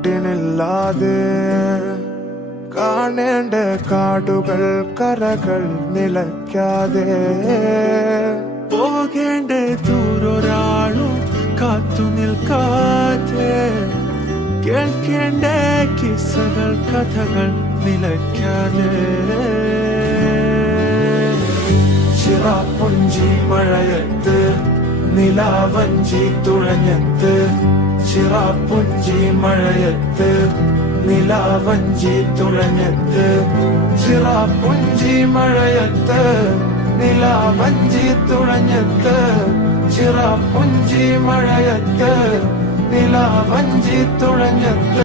കൂട്ടിനില്ലാതെ കാണേണ്ട കാടുകൾ കരകൾ നിലയ്ക്കാതെ പോകേണ്ട ദൂരൊരാളും കാത്തു നിൽക്കാതെ കേൾക്കേണ്ട കിസ്സകൾ കഥകൾ നിലയ്ക്കാതെ ചിറാപ്പുഞ്ചി മഴയത്ത് നിലാവഞ്ചി തുഴഞ്ഞത്ത് ചിറാപ്പുഞ്ചി മഴയത്ത് നിലാവഞ്ചി തുഴഞ്ഞത്ത് ചിറാപ്പുഞ്ചി മഴയത്ത് നിലാവഞ്ചി തുഴഞ്ഞത്ത് ചിറാപ്പുഞ്ചി മഴയത്ത് നിലാവഞ്ചി തുഴഞ്ഞത്ത്